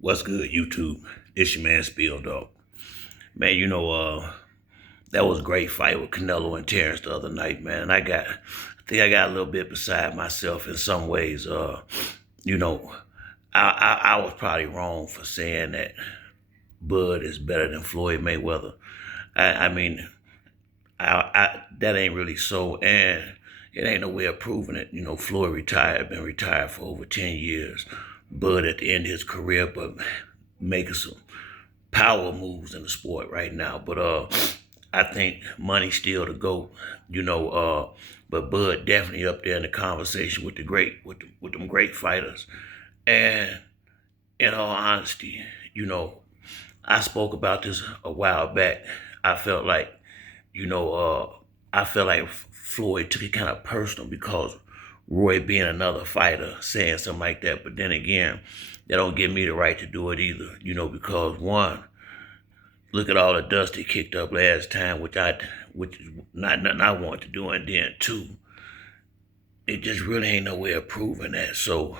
What's good, YouTube? It's your man Spill Dog. Man, that was a great fight with Canelo and Terrence the other night, man. And I think I got a little bit beside myself in some ways. You know, I was probably wrong for saying that Bud is better than Floyd Mayweather. I mean, that ain't really so, and it ain't no way of proving it. Floyd been retired for over 10 years. Bud at the end of his career, but making some power moves in the sport right now. But I think money's still the GOAT, but Bud definitely up there in the conversation with with them great fighters. And in all honesty, you know, I spoke about this a while back. I felt like, you know, I felt like Floyd took it kind of personal because Roy being another fighter saying something like that. But then again, that don't give me the right to do it either, because one, look at all the dust he kicked up last time, which is not nothing I want to do, and then two, it just really ain't no way of proving that. So,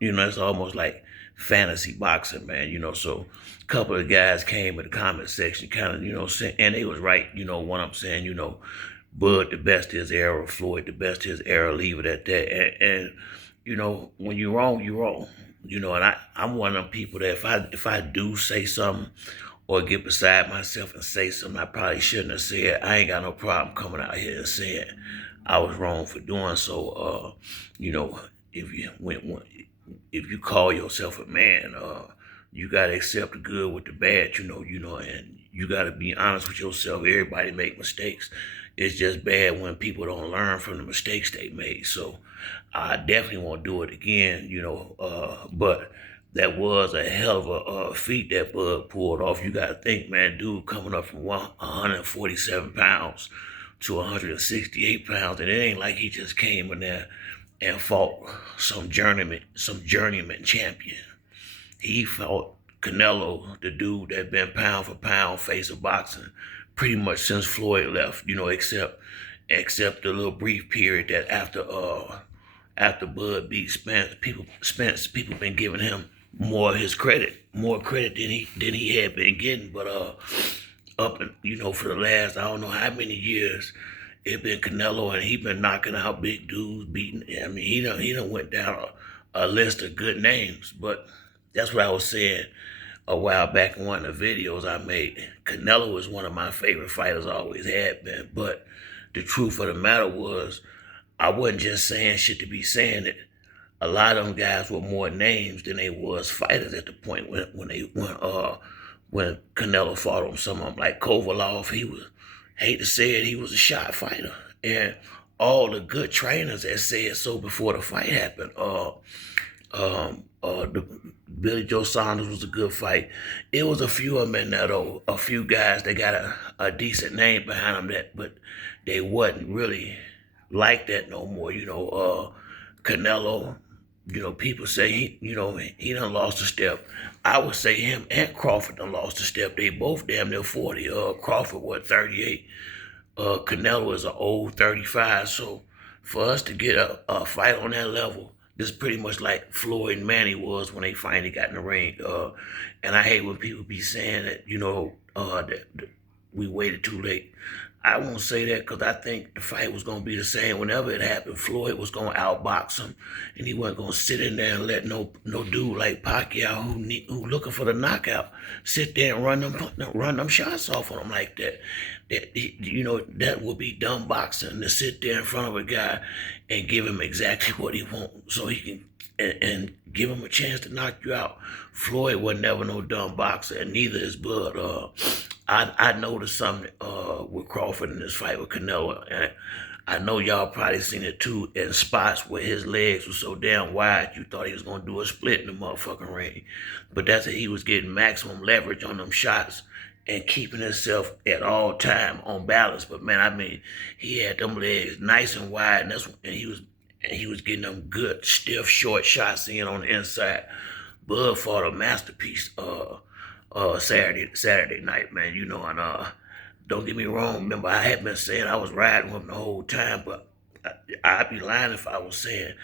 it's almost like fantasy boxing, man. So a couple of guys came in the comment section, kind of, saying, and they was right. What I'm saying, Bud the best of his era, Floyd the best of his era. Leave it at that. And when you're wrong, you're wrong. And I'm one of them people that if I do say something or get beside myself and say something I probably shouldn't have said, I ain't got no problem coming out here and saying I was wrong for doing so. You know, if if you call yourself a man, you gotta accept the good with the bad. And you gotta be honest with yourself. Everybody make mistakes. It's just bad when people don't learn from the mistakes they made. So I definitely won't do it again. But that was a hell of a feat that Bud pulled off. You got to think, man, dude coming up from 147 pounds to 168 pounds, and it ain't like he just came in there and fought some journeyman champion. He fought Canelo, the dude that been pound for pound face of boxing pretty much since Floyd left, except the little brief period that after Bud beat Spence, people been giving him more credit than he had been getting. But up and for the last I don't know how many years, it been Canelo, and he been knocking out big dudes, beating. I mean, he done went down a list of good names. But that's what I was saying a while back in one of the videos I made. Canelo is one of my favorite fighters, always had been. But the truth of the matter was, I wasn't just saying shit to be saying it. A lot of them guys were more names than they was fighters at the point when Canelo fought him. Some of them like Kovalov, he was, hate to say it, he was a shot fighter. And all the good trainers that said so before the fight happened. Billy Joe Saunders was a good fight. It was a few of them in there though, a few guys that got a decent name behind them, but they wasn't really like that no more. Canelo, people say he done lost a step. I would say him and Crawford done lost a step. They both damn near 40. Crawford, 38? Canelo is an old 35. So for us to get a fight on that level, this is pretty much like Floyd and Manny was when they finally got in the ring. And I hate when people be saying that, that we waited too late. I won't say that because I think the fight was going to be the same whenever it happened. Floyd was going to outbox him, and he wasn't going to sit in there and let no dude like Pacquiao who looking for the knockout sit there and run them shots off on him like that. That would be dumb boxing, to sit there in front of a guy and give him exactly what he wants so he can and give him a chance to knock you out. Floyd was never no dumb boxer, and neither is Bud. I noticed something with Crawford in this fight with Canelo, and I know y'all probably seen it too, in spots where his legs were so damn wide you thought he was gonna do a split in the motherfucking ring. But that's it, he was getting maximum leverage on them shots and keeping himself at all time on balance. But man, I mean, he had them legs nice and wide, and he was getting them good, stiff, short shots in on the inside. Bud fought a masterpiece Saturday night, man. And don't get me wrong. Remember, I had been saying I was riding with him the whole time, but I'd be lying if I was saying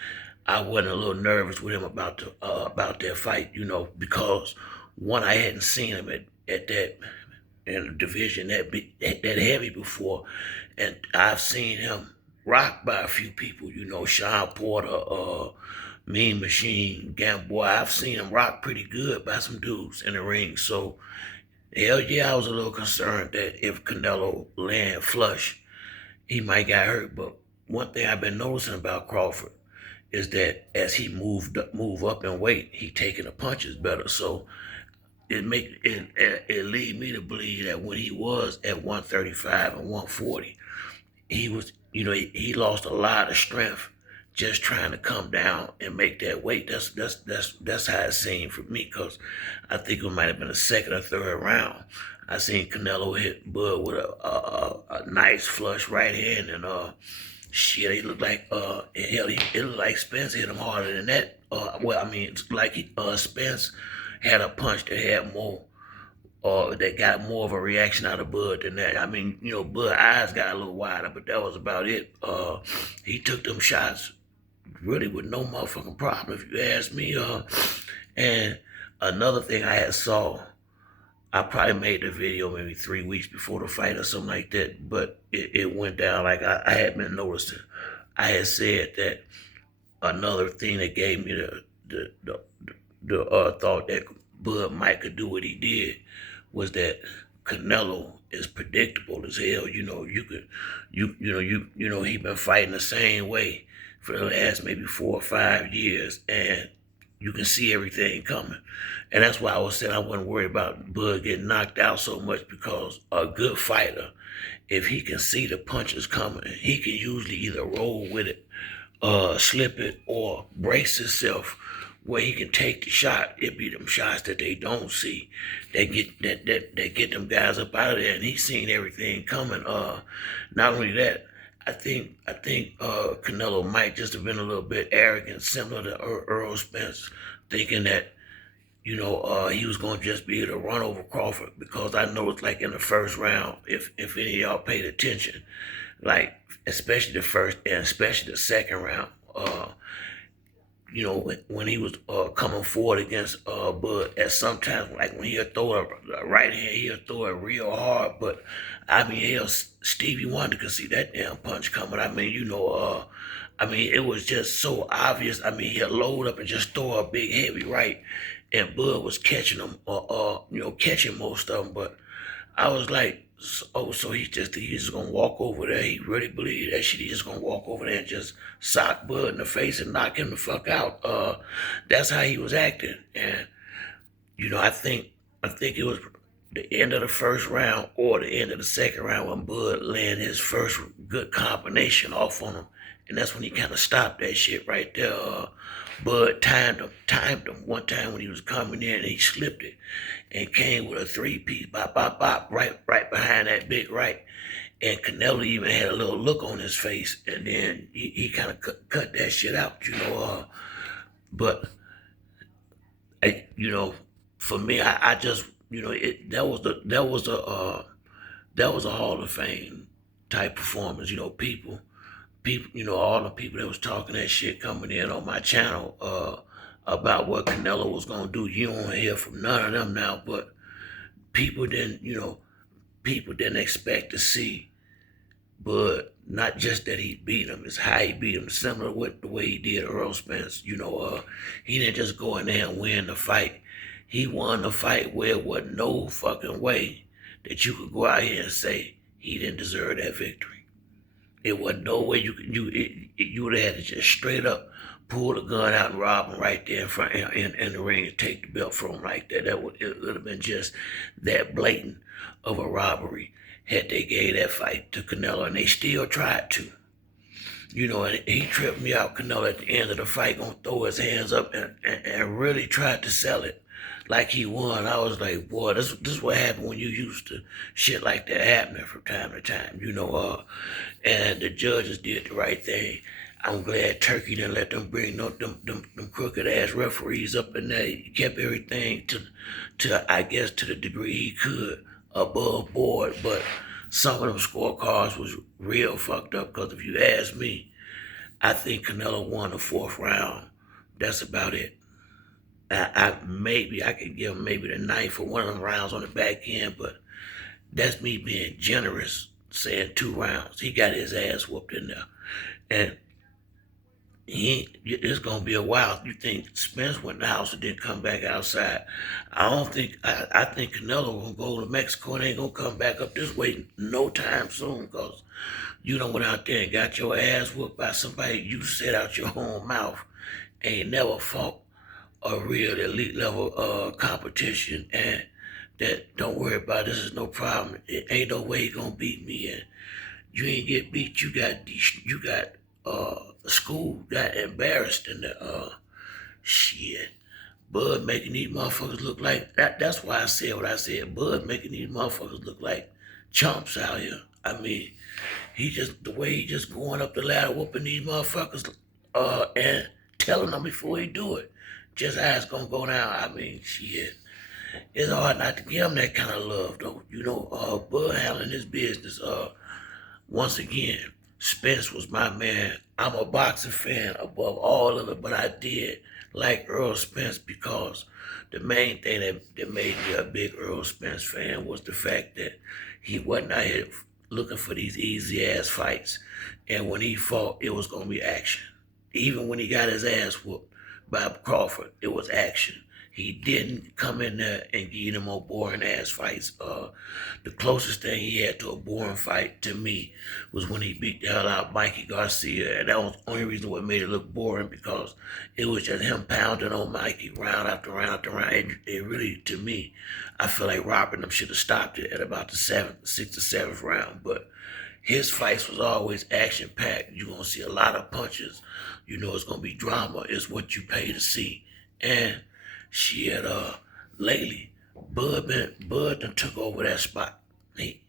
I wasn't a little nervous with him about that fight, because one, I hadn't seen him at that in a division that heavy before, and I've seen him rocked by a few people, Sean Porter, Mean Machine, Gamboy. I've seen him rock pretty good by some dudes in the ring. So hell yeah, I was a little concerned that if Canelo land flush, he might get hurt. But one thing I've been noticing about Crawford is that as he move up in weight, he taking the punches better. So it lead me to believe that when he was at 135 and 140, he was, he lost a lot of strength just trying to come down and make that weight. That's how it seemed for me, because I think it might have been a second or third round. I seen Canelo hit Bud with a nice flush right hand, and shit, it looked like hell, it looked like Spence hit him harder than that. Well, I mean, it's like Spence had a punch that had more, that got more of a reaction out of Bud than that. I mean, Bud eyes got a little wider, but that was about it. He took them shots really with no motherfucking problem, if you ask me. And another thing I had saw, I probably made the video maybe 3 weeks before the fight or something like that, but it went down like I had been noticing. I had said that another thing that gave me the thought that Bud Mike could do what he did was that Canelo is predictable as hell. He been fighting the same way for the last maybe 4 or 5 years, and you can see everything coming. And that's why I was saying I wasn't worried about Bud getting knocked out so much, because a good fighter, if he can see the punches coming, he can usually either roll with it, slip it, or brace himself where he can take the shot. It be them shots that they don't see. They get them guys up out of there, and he's seen everything coming. Not only that, I think Canelo might just have been a little bit arrogant, similar to Earl Spence, thinking that he was going to just be able to run over Crawford, because I know it's like in the first round, if any of y'all paid attention, like especially the first and especially the second round, when he was coming forward against Bud, at sometimes like when he'll throw a right hand, he'll throw it real hard. But I mean, hell, Stevie Wonder could see that damn punch coming. I mean, it was just so obvious. I mean, he'll load up and just throw a big heavy right, and Bud was catching them, catching most of them. But I was like, so he's just gonna walk over there. He really believed that shit. He's just gonna walk over there and just sock Bud in the face and knock him the fuck out. That's how he was acting. And I think it was the end of the first round or the end of the second round when Bud landed his first good combination off on him, and that's when he kind of stopped that shit right there. Bud timed him one time when he was coming in, and he slipped it and came with a three-piece, bop, bop, bop, right behind that big right. And Canelo even had a little look on his face, and then he kind of cut that shit out, but, for me, I just, that was a Hall of Fame type performance, people, all the people that was talking that shit coming in on my channel about what Canelo was gonna do. You don't hear from none of them now, but people didn't expect to see, but not just that he beat him, it's how he beat him, similar with the way he did Earl Spence. He didn't just go in there and win the fight. He won the fight where it wasn't no fucking way that you could go out here and say he didn't deserve that victory. It wasn't no way you would have had to just straight up pull the gun out and rob him right there in front in the ring and take the belt from him like that. It would have been just that blatant of a robbery had they gave that fight to Canelo, and they still tried to. And he tripped me out. Canelo at the end of the fight gonna throw his hands up and really tried to sell it like he won. I was like, boy, this is what happened when you used to shit like that happening from time to time, and the judges did the right thing. I'm glad Turkey didn't let them bring them crooked ass referees up in there. He kept everything to I guess to the degree he could above board, but some of them scorecards was real fucked up, because if you ask me, I think Canelo won the fourth round. That's about it. I can give him maybe the ninth for one of them rounds on the back end, but that's me being generous, saying 2 rounds. He got his ass whooped in there, and it's gonna be a while. You think Spence went in the house and didn't come back outside? I don't think. I think Canelo gonna go to Mexico and ain't gonna come back up this way no time soon. Cause you done went out there and got your ass whooped by somebody you said out your own mouth ain't never fought a real elite level competition, and that don't worry about this is no problem. It ain't no way you gonna beat me, and you ain't get beat. You got school got embarrassed in the shit. Bud making these motherfuckers look like that. That's why I said what I said. Bud making these motherfuckers look like chumps out here. I mean, he just the way he just going up the ladder, whooping these motherfuckers, and telling them before he do it, just how it's gonna go down. I mean, shit. It's hard not to give him that kind of love, though. Bud handling his business. Once again, Spence was my man. I'm a boxing fan above all of it, but I did like Earl Spence because the main thing that made me a big Earl Spence fan was the fact that he wasn't out here looking for these easy ass fights. And when he fought, it was gonna be action. Even when he got his ass whooped by Crawford, it was action. He didn't come in there and give them more boring ass fights. The closest thing he had to a boring fight to me was when he beat the hell out of Mikey Garcia, and that was the only reason what made it look boring because it was just him pounding on Mikey round after round after round. It really, to me, I feel like Robert and them should have stopped it at about the sixth or seventh round, but his fights was always action packed. You're gonna see a lot of punches. You know it's gonna be drama. It's what you pay to see. And shit, lately, Bud done took over that spot. He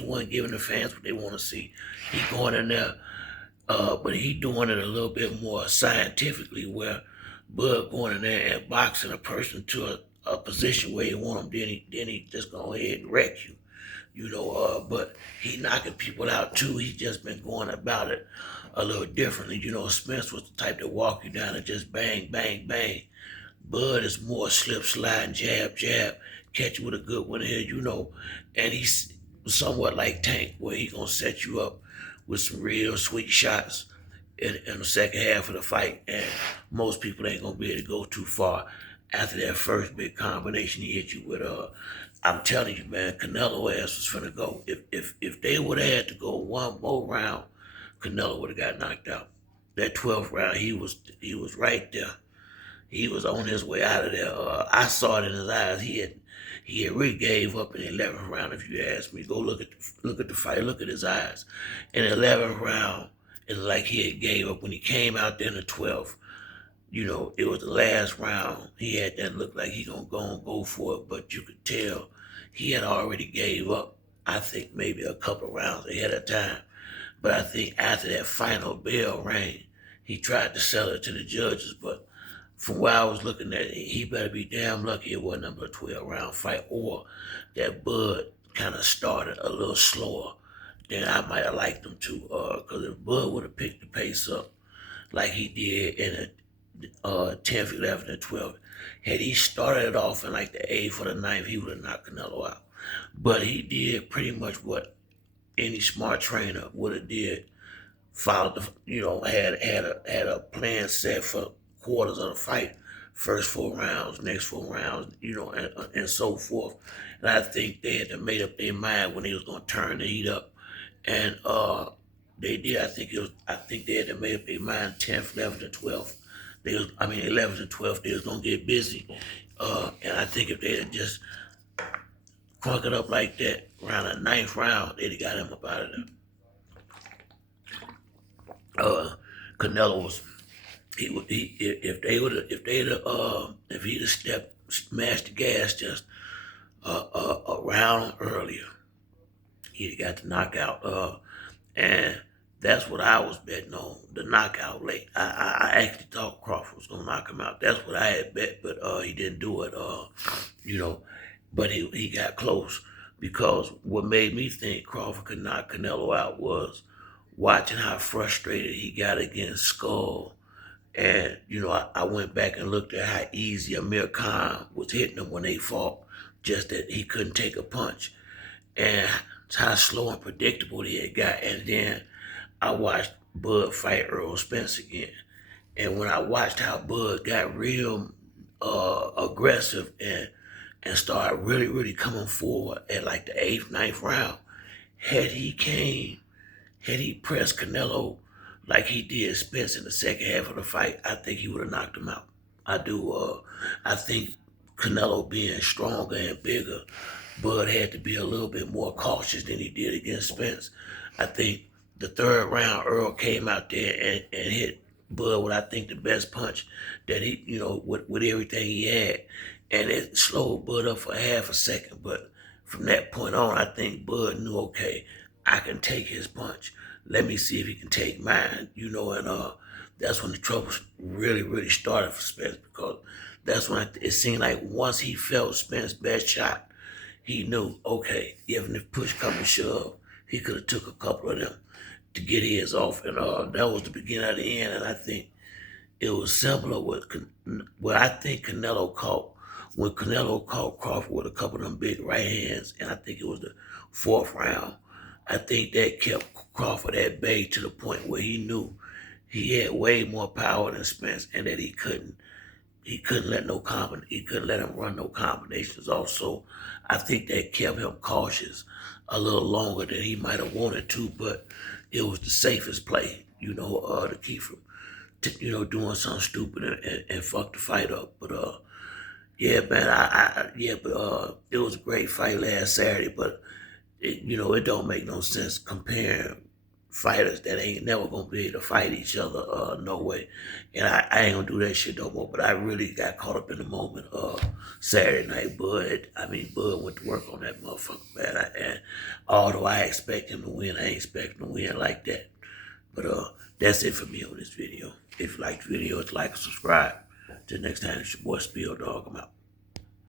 the one giving the fans what they want to see. He going in there, but he doing it a little bit more scientifically, where Bud going in there and boxing a person to a position where he want him, then he just go ahead and wreck you. But he knocking people out too. He just been going about it a little differently. Spence was the type to walk you down and just bang, bang, bang. Bud is more slip, slide, jab, jab, catch you with a good one here, and he's somewhat like Tank, where he gonna set you up with some real sweet shots in the second half of the fight, and most people ain't gonna be able to go too far after that first big combination he hit you with. I'm telling you, man, Canelo ass was finna go. If they would have had to go one more round, Canelo would have got knocked out. That 12th round, he was right there. He was on his way out of there. I saw it in his eyes. He had really gave up in the 11th round. If you ask me, go look at the fight. Look at his eyes. In the 11th round, it's like he had gave up when he came out there in the 12th. It was the last round. He had that look like he gonna go for it, but you could tell he had already gave up. I think maybe a couple rounds ahead of time. But I think after that final bell rang, he tried to sell it to the judges, but from where I was looking at it, he better be damn lucky it wasn't number 12 round fight, or that Bud kind of started a little slower than I might have liked him to. Because if Bud would have picked the pace up like he did in the 10th, 11th, and 12th, had he started it off in like the 8th or the 9th, he would have knocked Canelo out. But he did pretty much what any smart trainer would have did. Followed had a plan set for quarters of the fight, first 4 rounds, next 4 rounds, and so forth. And I think they had to made up their mind when they was gonna turn the heat up, and they did. I think they had to make up their mind 10th, 11th, and 12th. 11th and 12th, they was gonna get busy, and I think if they had just crunk it up like that around the 9th round, they'd have got him up out of there. Canelo was. If he'd have smashed the gas just a round earlier, he'd have got the knockout. And that's what I was betting on, the knockout late. I actually thought Crawford was gonna knock him out. That's what I had bet, but he didn't do it. But he got close, because what made me think Crawford could knock Canelo out was watching how frustrated he got against Skull. And, I went back and looked at how easy Amir Khan was hitting him when they fought, just that he couldn't take a punch. And how slow and predictable he had got. And then I watched Bud fight Earl Spence again. And when I watched how Bud got real aggressive and started really, really coming forward at like the eighth, ninth round, had he came, had he pressed Canelo like he did Spence in the second half of the fight, I think he would have knocked him out. I do. I think Canelo being stronger and bigger, Bud had to be a little bit more cautious than he did against Spence. I think the third round, Earl came out there and hit Bud with, I think, the best punch that he, with everything he had. And it slowed Bud up for half a second. But from that point on, I think Bud knew, okay, I can take his punch. Let me see if he can take mine, and that's when the trouble really, really started for Spence, because that's when it seemed like once he felt Spence's best shot, he knew, okay, even if push come to shove, he could have took a couple of them to get his off. And that was the beginning of the end. And I think it was similar with where I think Canelo caught, when Canelo caught Crawford with a couple of them big right hands, and I think it was the fourth round. I think that kept Crawford at bay to the point where he knew he had way more power than Spence, and that he couldn't let him run no combinations off. So I think that kept him cautious a little longer than he might have wanted to, but it was the safest play, to keep from, doing something stupid and fuck the fight up. But yeah, man, it was a great fight last Saturday, but it don't make no sense comparing fighters that ain't never gonna be able to fight each other, no way. And I ain't gonna do that shit no more. But I really got caught up in the moment Saturday night. Bud went to work on that motherfucker, man. And although I expect him to win, I ain't expect him to win like that. But that's it for me on this video. If you like the video, like and subscribe. Till next time, it's your boy Spill Dog. I'm out.